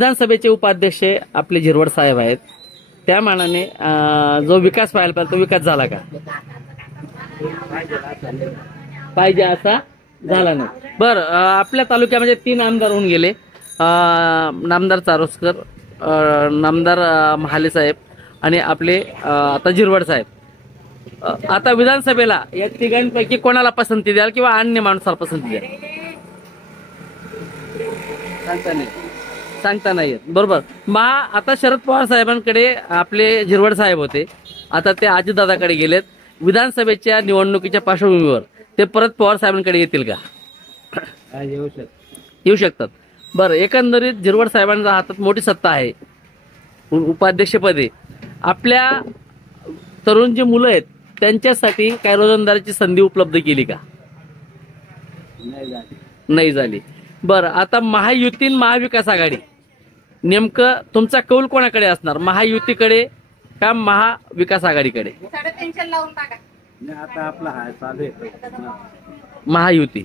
विधानसभेचे उपाध्यक्ष आपले झिरवड साहेब आहेत, त्या मानाने जो विकास व्हायला पाहिजे तो विकास झाला का? पाहिजे असा झाला नाही. बरं, आपल्या तालुक्यामध्ये 3 आमदार होऊन गेले, नामदार चारोस्कर, नामदार महाले साहेब आणि आपले आता झिरवड साहेब. आता विधानसभेला या तिघांपैकी कोणाला पसंती द्याल किंवा अन्य माणसाला पसंती द्याल? सांगता नाही येत. बरोबर. आता शरद पवार साहेबांकडे आपले झिरवड साहेब होते, आता ते अजितदादाकडे गेलेत. विधानसभेच्या निवडणुकीच्या पार्श्वभूमीवर ते परत पवार साहेबांकडे येतील का? येऊ शकतात. बरं, एकंदरीत झिरवड साहेबांच्या हातात मोठी सत्ता आहे उपाध्यक्षपदी. आपल्या तरुण जी मुलं आहेत त्यांच्यासाठी काय रोजंदारीची संधी उपलब्ध केली का? नाही झाली. बरं, आता महायुती महाविकास आघाडी, नेमकं तुमचा कौल कोणाकडे असणार? महायुतीकडे का महाविकास आघाडीकडे? आता आपला चालू आहे महायुती.